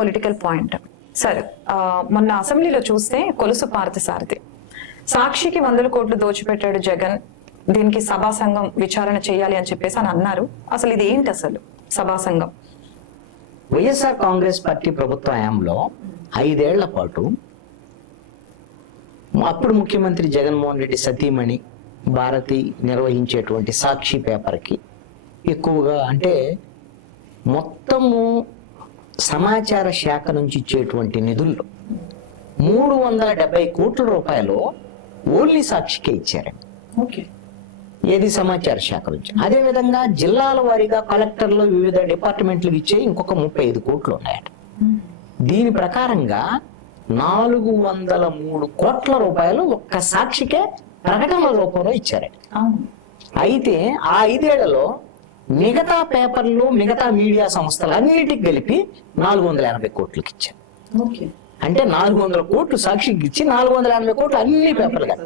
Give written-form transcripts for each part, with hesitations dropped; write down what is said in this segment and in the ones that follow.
Political point. సరే, మొన్న అసెంబ్లీలో చూస్తే కొలుసు పార్థసారథి సాక్షికి 100 కోట్లు దోచిపెట్టాడు జగన్, దీనికి సభా సంఘం విచారణ చేయాలి అని చెప్పేసి అని అన్నారు. అసలు ఇది ఏంటి అసలు సభా సంఘం? వైఎస్ఆర్ కాంగ్రెస్ పార్టీ ప్రభుత్వ హయాంలో 5 ఏళ్ల పాటు అప్పుడు ముఖ్యమంత్రి జగన్మోహన్ రెడ్డి సతీమణి భారతి నిర్వహించేటువంటి సాక్షి పేపర్కి ఎక్కువగా, అంటే మొత్తము సమాచార శాఖ నుంచి ఇచ్చేటువంటి నిధుల్లో 370 కోట్ల రూపాయలు ఓన్లీ సాక్షికే ఇచ్చారండి. ఏది సమాచార శాఖ నుంచి. అదేవిధంగా జిల్లాల వారీగా కలెక్టర్లు వివిధ డిపార్ట్మెంట్లకు ఇచ్చే ఇంకొక 35 కోట్లు ఉన్నాయట. దీని ప్రకారంగా 403 కోట్ల రూపాయలు ఒక్క సాక్షికే ప్రకటనల రూపంలో ఇచ్చారట. అయితే ఆ 5 ఏళ్లలో మిగతా పేపర్లు, మిగతా మీడియా సంస్థలు అన్నిటికి కలిపి 480 కోట్లకి ఇచ్చారు. అంటే 400 కోట్లు సాక్షికి ఇచ్చి 480 కోట్లు అన్ని పేపర్లు.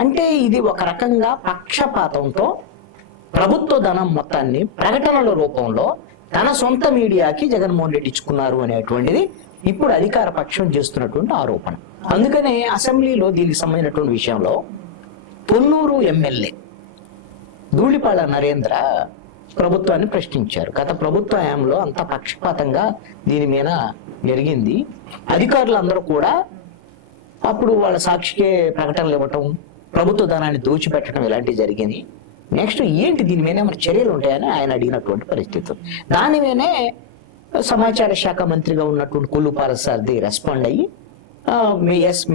అంటే ఇది ఒక రకంగా పక్షపాతంతో ప్రభుత్వ ధనం మొత్తాన్ని ప్రకటనల రూపంలో తన సొంత మీడియాకి జగన్మోహన్ రెడ్డి ఇచ్చుకున్నారు అనేటువంటిది ఇప్పుడు అధికార పక్షం చేస్తున్నటువంటి ఆరోపణ. అందుకనే అసెంబ్లీలో దీనికి సంబంధించినటువంటి విషయంలో పొన్నూరు ఎమ్మెల్యే ధూళిపాళ నరేంద్ర ప్రభుత్వాన్ని ప్రశ్నించారు. గత ప్రభుత్వ హయాంలో అంత పక్షపాతంగా దీని మీద జరిగింది, అధికారులు అందరూ కూడా అప్పుడు వాళ్ళ సాక్షికే ప్రకటనలు ఇవ్వటం, ప్రభుత్వ ధనాన్ని దోచిపెట్టడం ఇలాంటివి జరిగింది. నెక్స్ట్ ఏంటి దీని మీద ఏమైనా చర్యలు ఉంటాయని ఆయన అడిగినటువంటి పరిస్థితి. దాని మీదనే సమాచార శాఖ మంత్రిగా ఉన్నటువంటి కొల్లు పార్థసారథి రెస్పాండ్ అయ్యి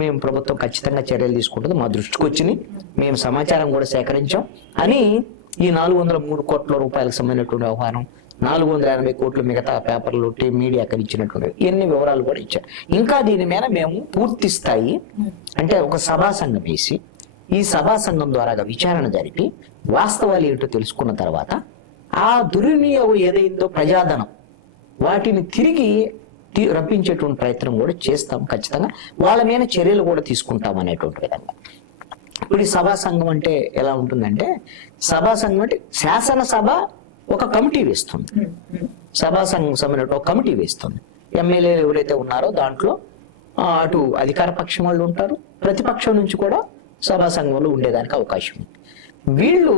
మేము ప్రభుత్వం ఖచ్చితంగా చర్యలు తీసుకుంటుంది, మా దృష్టికి వచ్చింది, మేము సమాచారం కూడా సేకరించాం అని ఈ 403 కోట్ల రూపాయలకు సంబంధించినటువంటి వ్యవహారం, 480 కోట్లు మిగతా పేపర్లు మీడియాకి ఇచ్చినటువంటి ఎన్ని వివరాలు కూడా ఇచ్చారు. ఇంకా దీని మీద మేము పూర్తి స్థాయి అంటే ఒక సభా సంఘం వేసి ఈ సభా సంఘం ద్వారా విచారణ జరిపి వాస్తవాలు ఏంటో తెలుసుకున్న తర్వాత ఆ దుర్వినియోగం ఏదైందో ప్రజాధనం వాటిని తిరిగి రప్పించేటువంటి ప్రయత్నం కూడా చేస్తాం, ఖచ్చితంగా వాళ్ళ మీద చర్యలు కూడా తీసుకుంటాం అనేటువంటి విధంగా. ఇప్పుడు ఈ సభా సంఘం అంటే ఎలా ఉంటుందంటే, సభా సంఘం అంటే శాసనసభ ఒక కమిటీ వేస్తుంది, సభా సంఘం సంబంధించిన ఒక కమిటీ వేస్తుంది. ఎమ్మెల్యేలు ఎవరైతే ఉన్నారో దాంట్లో అటు అధికార పక్షం వాళ్ళు ఉంటారు, ప్రతిపక్షం నుంచి కూడా సభా సంఘంలో ఉండేదానికి అవకాశం ఉంది. వీళ్ళు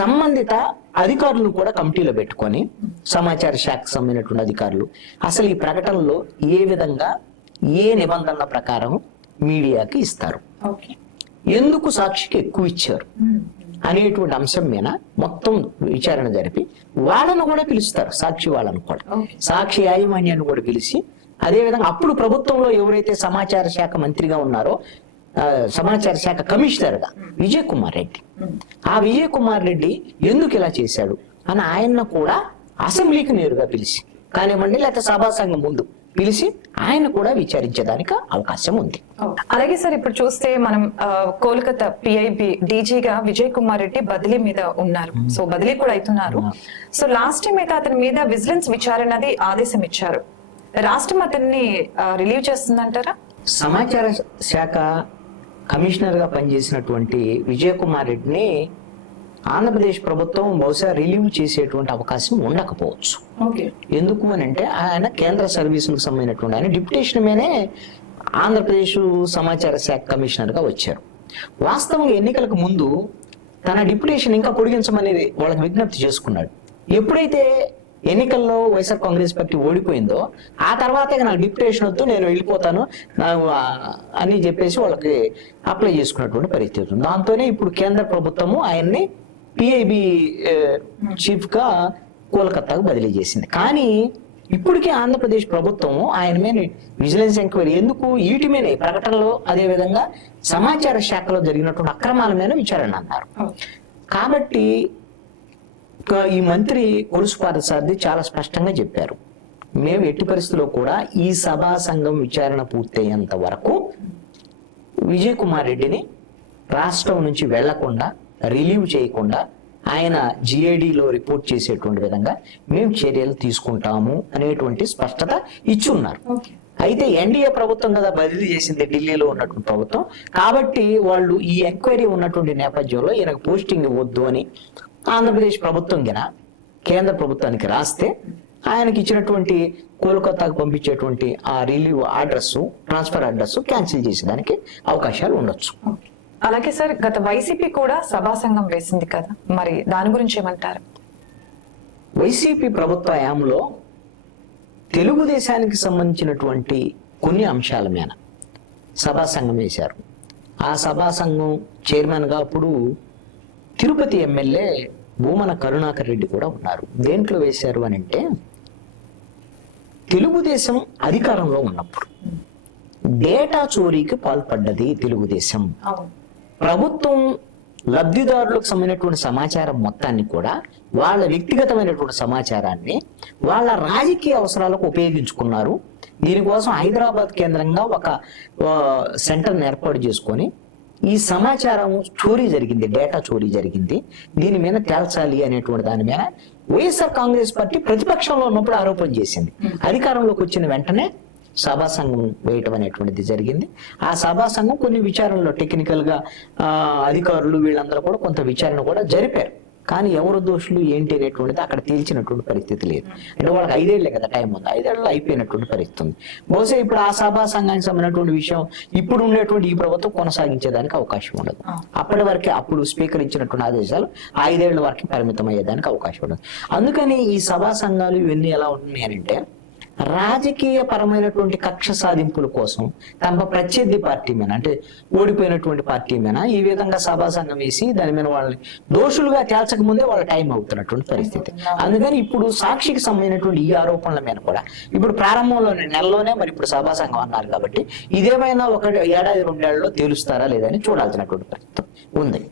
సంబంధిత అధికారులను కూడా కమిటీలో పెట్టుకొని సమాచార శాఖకు సంబంధించినటువంటి అధికారులు అసలు ఈ ప్రకటనలో ఏ విధంగా ఏ నిబంధనల ప్రకారం మీడియాకి ఇస్తారు, ఎందుకు సాక్షికి ఎక్కువ ఇచ్చారు అనేటువంటి అంశం మీద మొత్తం విచారణ జరిపి వాళ్ళను కూడా పిలుస్తారు, సాక్షి వాళ్ళను కూడా, సాక్షి యాజమాన్యాన్ని కూడా పిలిచి, అదేవిధంగా అప్పుడు ప్రభుత్వంలో ఎవరైతే సమాచార శాఖ మంత్రిగా ఉన్నారో సమాచార శాఖ కమిషనర్ గా విజయ్ కుమార్ రెడ్డి, ఆ విజయ్ కుమార్ రెడ్డి ఎందుకు ఇలా చేశాడు అని ఆయన్ని కూడా అసెంబ్లీకి నేరుగా పిలిచి కానివ్వండి, లేకపోతే సభా సంఘం ముందు పిలిచి ఆయన కూడా విచారించడానికి అవకాశం ఉంది. అలాగే సార్, ఇప్పుడు చూస్తే మనం కోల్కతా పిఐబి డీజీగా విజయ్ కుమార్ రెడ్డి బదిలీ మీద ఉన్నారు, సో బదిలీ కూడా అవుతున్నారు. సో లాస్ట్ టైం అయితే అతని మీద విజిలెన్స్ విచారణది ఆదేశం ఇచ్చారు, రాష్ట్రం అతన్ని రిలీవ్ చేస్తుందంటారా? సమాచార శాఖ కమిషనర్ గా పనిచేసినటువంటి విజయ్ కుమార్ రెడ్డిని ఆంధ్రప్రదేశ్ ప్రభుత్వం బహుశా రిలీవ్ చేసేటువంటి అవకాశం ఉండకపోవచ్చు. ఎందుకు అని అంటే ఆయన కేంద్ర సర్వీసులకు సంబంధించినటువంటి ఆయన డిప్యుటేషన్ మీదే ఆంధ్రప్రదేశ్ సమాచార శాఖ కమిషనర్ గా వచ్చారు. వాస్తవంగా ఎన్నికలకు ముందు తన డిప్యుటేషన్ ఇంకా పొడిగించమనేది వాళ్ళకి విజ్ఞప్తి చేసుకున్నాడు. ఎప్పుడైతే ఎన్నికల్లో వైఎస్ఆర్ కాంగ్రెస్ పార్టీ ఓడిపోయిందో ఆ తర్వాత నాకు డిప్యుటేషన్ వద్దు, నేను వెళ్ళిపోతాను అని చెప్పేసి వాళ్ళకి అప్లై చేసుకున్నటువంటి పరిస్థితి ఉంది. దాంతోనే ఇప్పుడు కేంద్ర ప్రభుత్వము ఆయన్ని పిఐబి చీఫ్ గా కోల్కతాకు బదిలీ చేసింది. కానీ ఇప్పటికే ఆంధ్రప్రదేశ్ ప్రభుత్వము ఆయన మీద విజిలెన్స్ ఎంక్వైరీ ఎందుకు వీటి మీద ప్రకటనలో అదేవిధంగా సమాచార శాఖలో జరిగినటువంటి అక్రమాల మీద విచారణ అన్నారు. కాబట్టి ఈ మంత్రి కొలుసు పార్థసారథి చాలా స్పష్టంగా చెప్పారు, మేము ఎట్టి పరిస్థితుల్లో కూడా ఈ సభా సంఘం విచారణ పూర్తయ్యేంత వరకు విజయ్ కుమార్ రెడ్డిని రాష్ట్రం నుంచి వెళ్లకుండా, రిలీవ్ చేయకుండా ఆయన జిఐడిలో రిపోర్ట్ చేసేటువంటి విధంగా మేము చర్యలు తీసుకుంటాము అనేటువంటి స్పష్టత ఇచ్చున్నారు. అయితే ఎన్డీఏ ప్రభుత్వం కదా బదిలీ చేసింది, ఢిల్లీలో ఉన్నటువంటి ప్రభుత్వం, కాబట్టి వాళ్ళు ఈ ఎంక్వైరీ ఉన్నటువంటి నేపథ్యంలో ఈయనకు పోస్టింగ్ ఇవ్వద్దు అని ఆంధ్రప్రదేశ్ ప్రభుత్వం గిన కేంద్ర ప్రభుత్వానికి రాస్తే ఆయనకి ఇచ్చినటువంటి కోల్కతాకు పంపించేటువంటి ఆ relieve address, transfer address cancel చేసేదానికి అవకాశాలు ఉండొచ్చు. అలాగే సార్, గత వైసీపీ కూడా సభా సంఘం వేసింది కదా, మరి దాని గురించి ఏమంటారు? వైసీపీ ప్రభుత్వ హయాంలో తెలుగుదేశానికి సంబంధించినటువంటి కొన్ని అంశాల మీద సభా సంఘం వేశారు. ఆ సభా సంఘం చైర్మన్గా అప్పుడు తిరుపతి ఎమ్మెల్యే భూమన కరుణాకర్ రెడ్డి కూడా ఉన్నారు. దేంట్లో వేశారు అని అంటే, తెలుగుదేశం అధికారంలో ఉన్నప్పుడు డేటా చోరీకి పాల్పడ్డది తెలుగుదేశం. ప్రభుత్వం లబ్ధిదారులకు సంబంధించినటువంటి సమాచారం మొత్తాన్ని కూడా, వాళ్ళ వ్యక్తిగతమైనటువంటి సమాచారాన్ని వాళ్ళ రాజకీయ అవసరాలకు ఉపయోగించుకున్నారు. దీనికోసం హైదరాబాద్ కేంద్రంగా ఒక సెంటర్ని ఏర్పాటు చేసుకొని ఈ సమాచారం చోరీ జరిగింది, డేటా చోరీ జరిగింది, దీని మీద తేల్చాలి అనేటువంటి దాని మీద వైఎస్ఆర్ కాంగ్రెస్ పార్టీ ప్రతిపక్షంలో ఉన్నప్పుడు ఆరోపణ చేసింది. అధికారంలోకి వచ్చిన వెంటనే సభా సంఘం వేయటం అనేటువంటిది జరిగింది. ఆ సభా సంఘం కొన్ని విచారణలో టెక్నికల్ గా అధికారులు వీళ్ళందరూ కూడా కొంత విచారణ కూడా జరిపారు. కానీ ఎవరు దోషులు ఏంటి అనేటువంటిది అక్కడ తేల్చినటువంటి పరిస్థితి లేదు. అంటే వాళ్ళకి 5 ఏళ్లే కదా టైం ఉంది, 5 ఏళ్ళలో అయిపోయినటువంటి పరిస్థితి ఉంది. బహుశా ఇప్పుడు ఆ సభా సంఘానికి సంబంధించినటువంటి విషయం ఇప్పుడు ఉండేటువంటి ఈ ప్రభుత్వం కొనసాగించేదానికి అవకాశం ఉండదు. అప్పటి వరకే అప్పుడు స్పీకర్ ఇచ్చినటువంటి ఆదేశాలు 5 ఏళ్ల వరకు పరిమితం అయ్యేదానికి అవకాశం ఉండదు. అందుకని ఈ సభా సంఘాలు ఇవన్నీ ఎలా ఉంటున్నాయి అంటే, రాజకీయ పరమైనటువంటి కక్ష సాధింపుల కోసం తమ ప్రత్యర్థి పార్టీ మీద, అంటే ఓడిపోయినటువంటి పార్టీ మీద ఈ విధంగా సభా సంఘం వేసి దాని మీద వాళ్ళని దోషులుగా తేల్చక ముందే వాళ్ళ టైం అవుతున్నటువంటి పరిస్థితి. అందుకని ఇప్పుడు సాక్షికి సంబంధించినటువంటి ఈ ఆరోపణల మీద కూడా ఇప్పుడు ప్రారంభంలోనే నెలలోనే మరి ఇప్పుడు సభా సంఘం అన్నారు కాబట్టి ఇదేమైనా ఒక 1-2 ఏళ్లలో తేలుస్తారా లేదని చూడాల్సినటువంటి పరిస్థితి ఉంది.